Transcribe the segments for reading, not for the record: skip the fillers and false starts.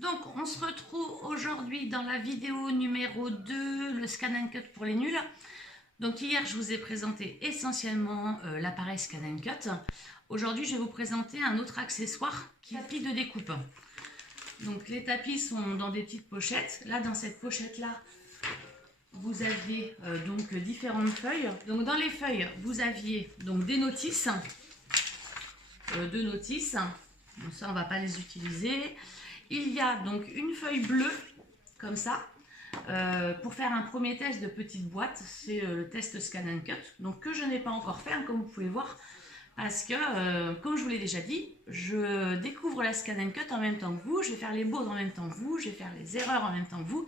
Donc, on se retrouve aujourd'hui dans la vidéo numéro 2, le Scan and Cut pour les nuls. Donc, hier, je vous ai présenté essentiellement l'appareil Scan and Cut. Aujourd'hui, je vais vous présenter un autre accessoire, tapis de découpe. Donc, les tapis sont dans des petites pochettes. Là, dans cette pochette-là, vous aviez donc différentes feuilles. Donc, dans les feuilles, vous aviez donc des notices. Deux notices. Bon, ça, on ne va pas les utiliser. Il y a donc une feuille bleue, comme ça, pour faire un premier test de petite boîte. C'est le test Scan and Cut, donc que je n'ai pas encore fait, hein, comme vous pouvez voir, parce que, comme je vous l'ai déjà dit, je découvre la Scan and Cut en même temps que vous, je vais faire les baudes en même temps que vous, je vais faire les erreurs en même temps que vous,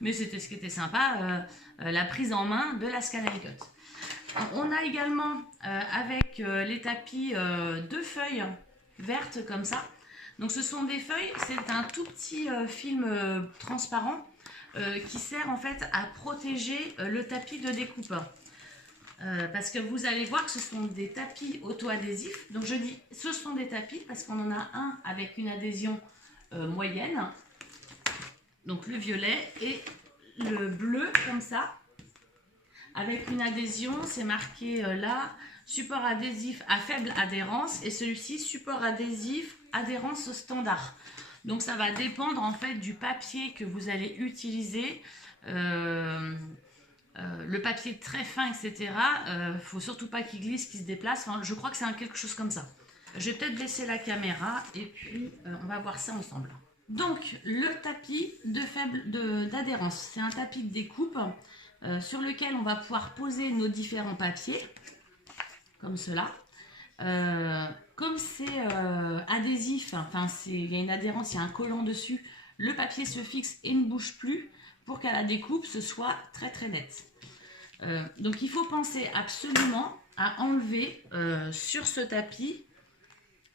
mais c'était ce qui était sympa, la prise en main de la Scan and Cut. On a également, avec les tapis, deux feuilles vertes comme ça. Donc ce sont des feuilles, c'est un tout petit film transparent qui sert en fait à protéger le tapis de découpe. Parce que vous allez voir que ce sont des tapis auto-adhésifs. Donc je dis ce sont des tapis parce qu'on en a un avec une adhésion moyenne. Donc le violet et le bleu comme ça. Avec une adhésion, c'est marqué là, support adhésif à faible adhérence et celui-ci, support adhésif, adhérence standard. Donc ça va dépendre en fait du papier que vous allez utiliser, le papier très fin, etc. Faut surtout pas qu'il glisse, qu'il se déplace. Enfin, je crois que c'est quelque chose comme ça. Je vais peut-être baisser la caméra et puis on va voir ça ensemble. Donc le tapis d'adhérence, c'est un tapis de découpe. Sur lequel on va pouvoir poser nos différents papiers, comme cela. Comme c'est adhésif, enfin il y a une adhérence, il y a un collant dessus, le papier se fixe et ne bouge plus pour qu'à la découpe ce soit très très net. Donc il faut penser absolument à enlever sur ce tapis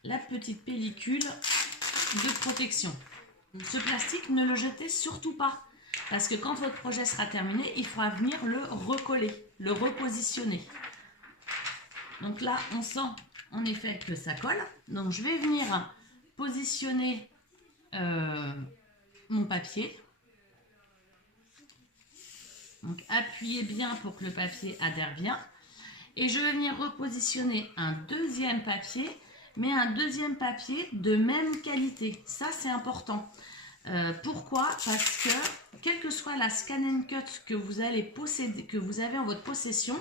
la petite pellicule de protection. Ce plastique, ne le jetez surtout pas. Parce que quand votre projet sera terminé, il faudra venir le recoller, le repositionner. Donc là, on sent en effet que ça colle. Donc je vais venir positionner mon papier. Donc appuyez bien pour que le papier adhère bien. Et je vais venir repositionner un deuxième papier, mais un deuxième papier de même qualité. Ça, c'est important. Pourquoi? Parce que quelle que soit la Scan and Cut que vous allez posséder, que vous avez en votre possession,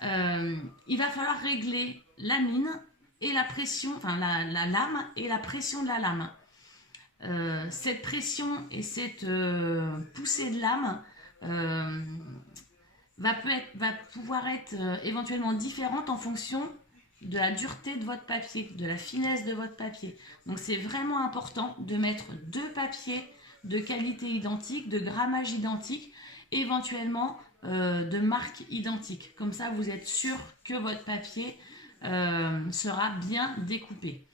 il va falloir régler la mine et la pression, enfin la lame et la pression de la lame. Cette pression et cette poussée de lame va pouvoir être éventuellement différente en fonction de la dureté de votre papier, de la finesse de votre papier. Donc c'est vraiment important de mettre deux papiers de qualité identique, de grammage identique, éventuellement de marque identique. Comme ça, vous êtes sûr que votre papier sera bien découpé.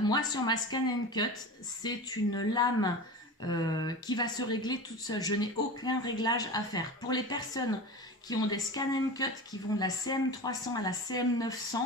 Moi, sur ma Scan and Cut, c'est une lame qui va se régler toute seule. Je n'ai aucun réglage à faire. Pour les personnes qui ont des Scan and Cut qui vont de la CM300 à la CM900,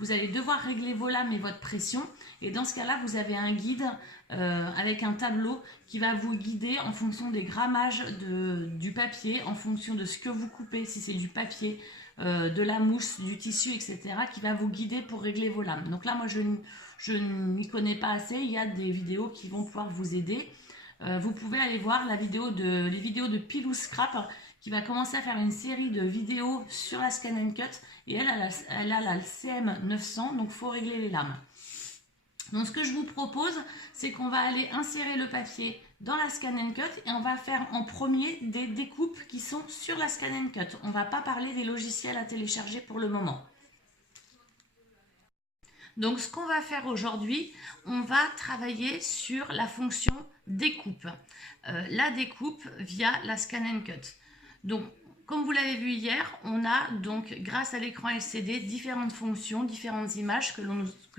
vous allez devoir régler vos lames et votre pression. Et dans ce cas-là, vous avez un guide avec un tableau qui va vous guider en fonction des grammages du papier, en fonction de ce que vous coupez, si c'est du papier, de la mousse, du tissu, etc., qui va vous guider pour régler vos lames. Donc là, moi, je n'y connais pas assez. Il y a des vidéos qui vont pouvoir vous aider. Vous pouvez aller voir les vidéos de Pilou Scrap qui va commencer à faire une série de vidéos sur la Scan and Cut et elle a la CM900, donc il faut régler les lames. Donc ce que je vous propose, c'est qu'on va aller insérer le papier dans la Scan and Cut et on va faire en premier des découpes qui sont sur la Scan and Cut. On ne va pas parler des logiciels à télécharger pour le moment. Donc ce qu'on va faire aujourd'hui, on va travailler sur la fonction découpe. La découpe via la Scan and Cut. Donc comme vous l'avez vu hier, on a donc grâce à l'écran LCD différentes fonctions, différentes images que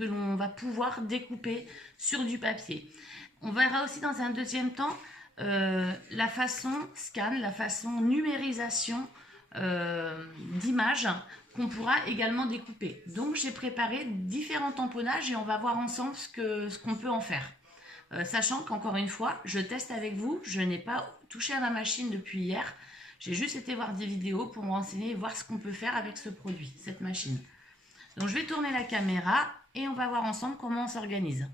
l'on va pouvoir découper sur du papier. On verra aussi dans un deuxième temps la façon scan, la façon numérisation d'images qu'on pourra également découper. Donc j'ai préparé différents tamponnages et on va voir ensemble ce qu'on peut en faire. sachant qu'encore une fois, je teste avec vous, je n'ai pas touché à ma machine depuis hier. J'ai juste été voir des vidéos pour me renseigner et voir ce qu'on peut faire avec ce produit, cette machine. Donc je vais tourner la caméra et on va voir ensemble comment on s'organise.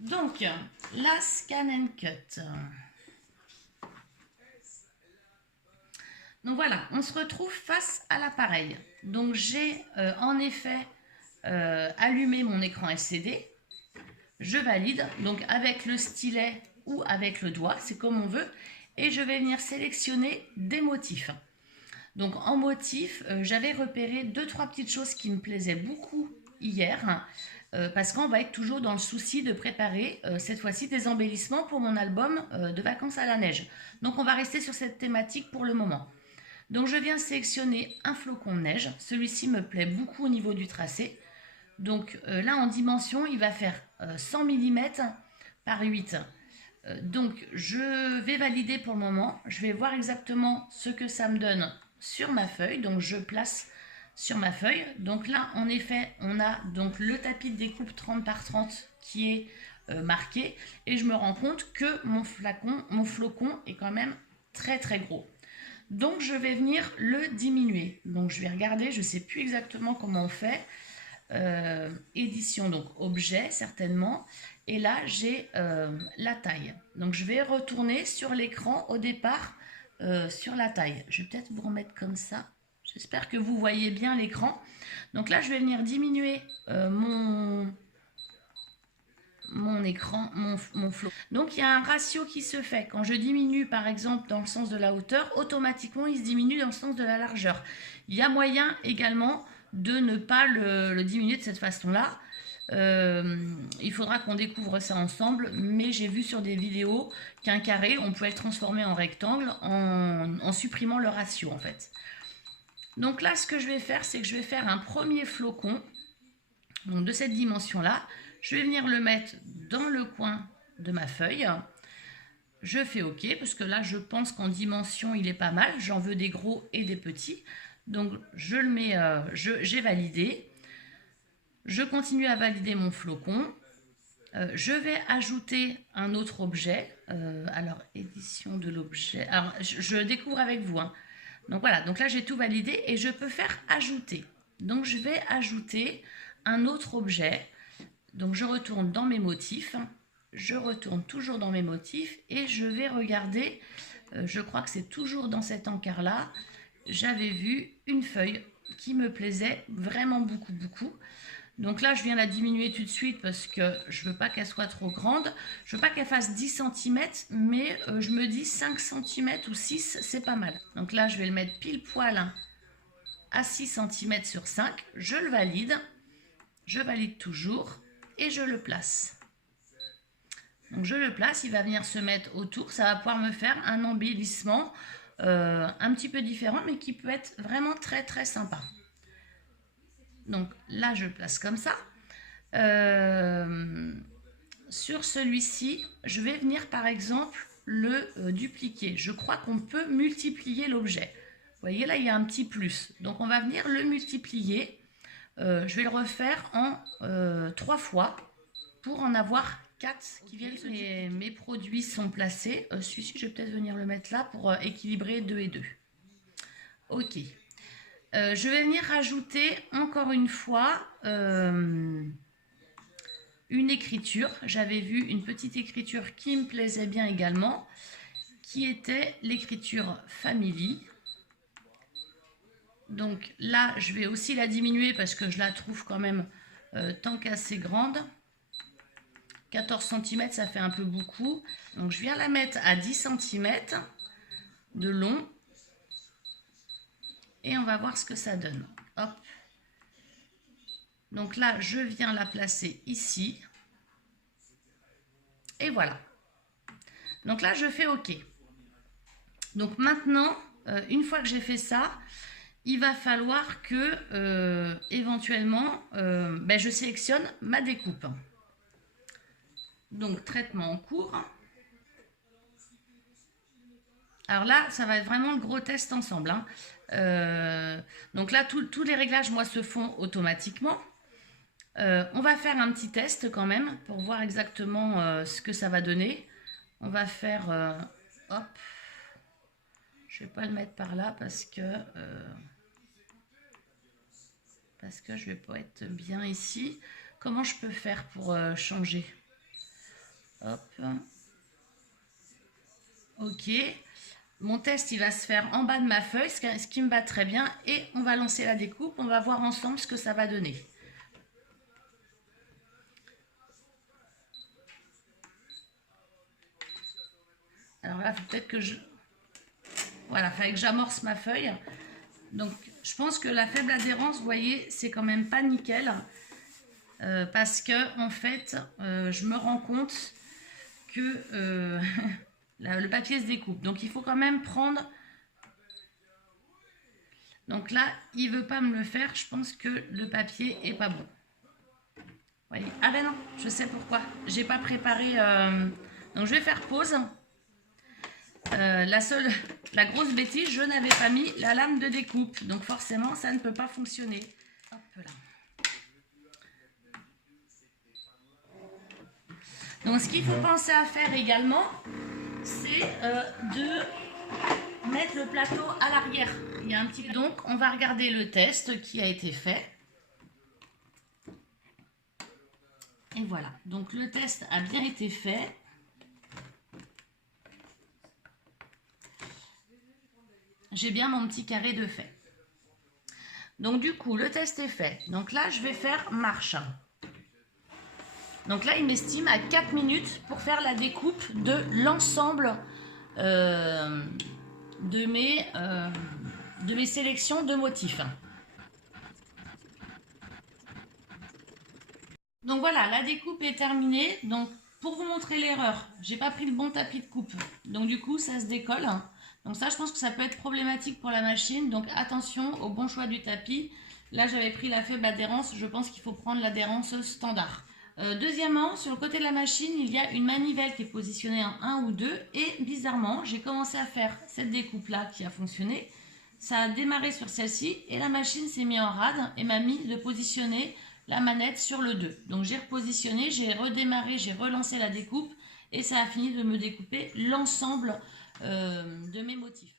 Donc, la Scan & Cut. Donc voilà, on se retrouve face à l'appareil. Donc j'ai en effet allumé mon écran LCD. Je valide, donc avec le stylet ou avec le doigt, c'est comme on veut. Et je vais venir sélectionner des motifs. Donc en motif, j'avais repéré 2-3 petites choses qui me plaisaient beaucoup hier. Parce qu'on va être toujours dans le souci de préparer cette fois-ci des embellissements pour mon album de vacances à la neige. Donc on va rester sur cette thématique pour le moment. Donc je viens sélectionner un flocon de neige. Celui-ci me plaît beaucoup au niveau du tracé. Donc là en dimension, il va faire 100 mm par 8. Donc je vais valider pour le moment. Je vais voir exactement ce que ça me donne sur ma feuille. Donc je place sur ma feuille. Donc là, en effet, on a donc le tapis de découpe 30 par 30 qui est marqué. Et je me rends compte que mon flocon est quand même très très gros. Donc je vais venir le diminuer. Donc je vais regarder, je ne sais plus exactement comment on fait. Édition, donc objet certainement. Et là, j'ai la taille. Donc je vais retourner sur l'écran au départ sur la taille. Je vais peut-être vous remettre comme ça. J'espère que vous voyez bien l'écran. Donc là, je vais venir diminuer mon écran, mon flot. Donc il y a un ratio qui se fait. Quand je diminue par exemple dans le sens de la hauteur, automatiquement il se diminue dans le sens de la largeur. Il y a moyen également de ne pas le diminuer de cette façon-là. Il faudra qu'on découvre ça ensemble, mais j'ai vu sur des vidéos qu'un carré, on pouvait le transformer en rectangle en supprimant le ratio en fait. Donc là, ce que je vais faire, c'est que je vais faire un premier flocon donc de cette dimension-là. Je vais venir le mettre dans le coin de ma feuille. Je fais OK, parce que là, je pense qu'en dimension, il est pas mal. J'en veux des gros et des petits. Donc, je le mets, j'ai validé. Je continue à valider mon flocon. Je vais ajouter un autre objet. Alors, édition de l'objet. Alors, je découvre avec vous, hein. Donc voilà, donc là j'ai tout validé et je peux faire ajouter. Donc je vais ajouter un autre objet. Donc je retourne dans mes motifs, je retourne toujours dans mes motifs et je vais regarder, je crois que c'est toujours dans cet encart-là, j'avais vu une feuille qui me plaisait vraiment beaucoup. Donc là, je viens la diminuer tout de suite parce que je ne veux pas qu'elle soit trop grande. Je ne veux pas qu'elle fasse 10 cm, mais je me dis 5 cm ou 6, c'est pas mal. Donc là, je vais le mettre pile poil à 6 cm sur 5. Je le valide. Je valide toujours et je le place. Donc je le place, il va venir se mettre autour. Ça va pouvoir me faire un embellissement un petit peu différent, mais qui peut être vraiment très sympa. Donc là, je le place comme ça. Sur celui-ci, je vais venir par exemple le dupliquer. Je crois qu'on peut multiplier l'objet. Vous voyez, là, il y a un petit plus. Donc, on va venir le multiplier. Je vais le refaire en 3 fois pour en avoir 4 qui viennent se dire. Mes produits sont placés. Celui-ci, je vais peut-être venir le mettre là pour équilibrer 2 et 2. OK. Je vais venir rajouter encore une fois une écriture. J'avais vu une petite écriture qui me plaisait bien également, qui était l'écriture Family. Donc là, je vais aussi la diminuer parce que je la trouve quand même tant qu'assez grande. 14 cm, ça fait un peu beaucoup. Donc je viens la mettre à 10 cm de long. Et on va voir ce que ça donne. Hop. Donc là, je viens la placer ici. Et voilà. Donc là, je fais OK. Donc maintenant, une fois que j'ai fait ça, il va falloir que, éventuellement, je sélectionne ma découpe. Donc, traitement en cours. Alors là, ça va être vraiment le gros test ensemble, hein. Donc là, tous les réglages, moi, se font automatiquement. On va faire un petit test quand même pour voir exactement ce que ça va donner. On va faire... hop. Je ne vais pas le mettre par là parce que je ne vais pas être bien ici. Comment je peux faire pour changer? Hop. Ok. Mon test, il va se faire en bas de ma feuille, ce qui me va très bien. Et on va lancer la découpe. On va voir ensemble ce que ça va donner. Alors là, peut-être que je... Voilà, il fallait que j'amorce ma feuille. Donc, je pense que la faible adhérence, vous voyez, c'est quand même pas nickel. Parce que, en fait, je me rends compte que le papier se découpe. Donc, il faut quand même prendre... Donc là, il ne veut pas me le faire. Je pense que le papier est pas bon. Vous voyez. Ah ben non, je sais pourquoi. J'ai pas préparé... Donc, je vais faire pause. La grosse bêtise, je n'avais pas mis la lame de découpe. Donc forcément, ça ne peut pas fonctionner. Hop là. Donc ce qu'il faut penser à faire également, c'est de mettre le plateau à l'arrière. Il y a un petit... Donc on va regarder le test qui a été fait. Et voilà. Donc le test a bien été fait. J'ai bien mon petit carré de fait. Donc du coup, le test est fait. Donc là, je vais faire marche. Donc là, il m'estime à 4 minutes pour faire la découpe de l'ensemble de mes sélections de motifs. Donc voilà, la découpe est terminée. Donc pour vous montrer l'erreur, j'ai pas pris le bon tapis de coupe. Donc du coup, ça se décolle. Donc ça, je pense que ça peut être problématique pour la machine. Donc attention au bon choix du tapis. Là, j'avais pris la faible adhérence. Je pense qu'il faut prendre l'adhérence standard. Deuxièmement, sur le côté de la machine, il y a une manivelle qui est positionnée en 1 ou 2. Et bizarrement, j'ai commencé à faire cette découpe-là qui a fonctionné. Ça a démarré sur celle-ci et la machine s'est mise en rade et m'a mis de positionner la manette sur le 2. Donc j'ai repositionné, j'ai redémarré, j'ai relancé la découpe et ça a fini de me découper l'ensemble de mes motifs.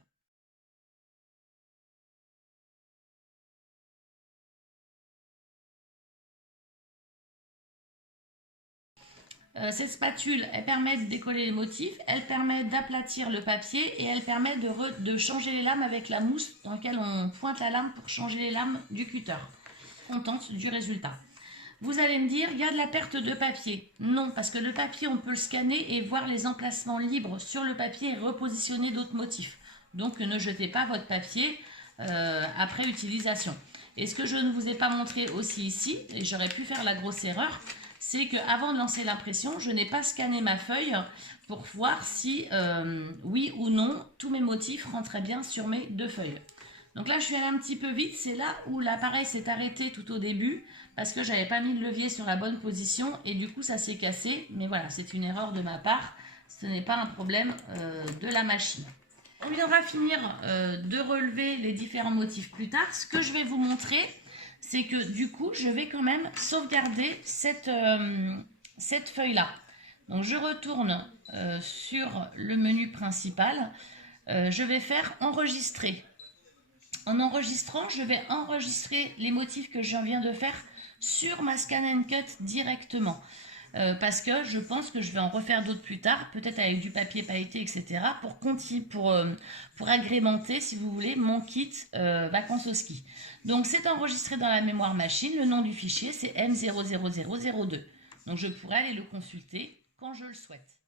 Cette spatule, elle permet de décoller les motifs, elle permet d'aplatir le papier et elle permet de changer les lames avec la mousse dans laquelle on pointe la lame pour changer les lames du cutter. Contente du résultat. Vous allez me dire, il y a de la perte de papier. Non, parce que le papier, on peut le scanner et voir les emplacements libres sur le papier et repositionner d'autres motifs. Donc, ne jetez pas votre papier après utilisation. Et ce que je ne vous ai pas montré aussi ici, et j'aurais pu faire la grosse erreur, c'est qu'avant de lancer l'impression, je n'ai pas scanné ma feuille pour voir si, oui ou non, tous mes motifs rentraient bien sur mes deux feuilles. Donc là, je suis allée un petit peu vite. C'est là où l'appareil s'est arrêté tout au début parce que je n'avais pas mis le levier sur la bonne position et du coup, ça s'est cassé. Mais voilà, c'est une erreur de ma part. Ce n'est pas un problème de la machine. On viendra finir de relever les différents motifs plus tard. Ce que je vais vous montrer, c'est que du coup, je vais quand même sauvegarder cette feuille-là. Donc, je retourne sur le menu principal. Je vais faire enregistrer. En enregistrant, je vais enregistrer les motifs que je viens de faire sur ma Scan & Cut directement. Parce que je pense que je vais en refaire d'autres plus tard, peut-être avec du papier pailleté, etc. pour agrémenter, si vous voulez, mon kit vacances au ski. Donc, c'est enregistré dans la mémoire machine. Le nom du fichier, c'est M00002. Donc, je pourrais aller le consulter quand je le souhaite.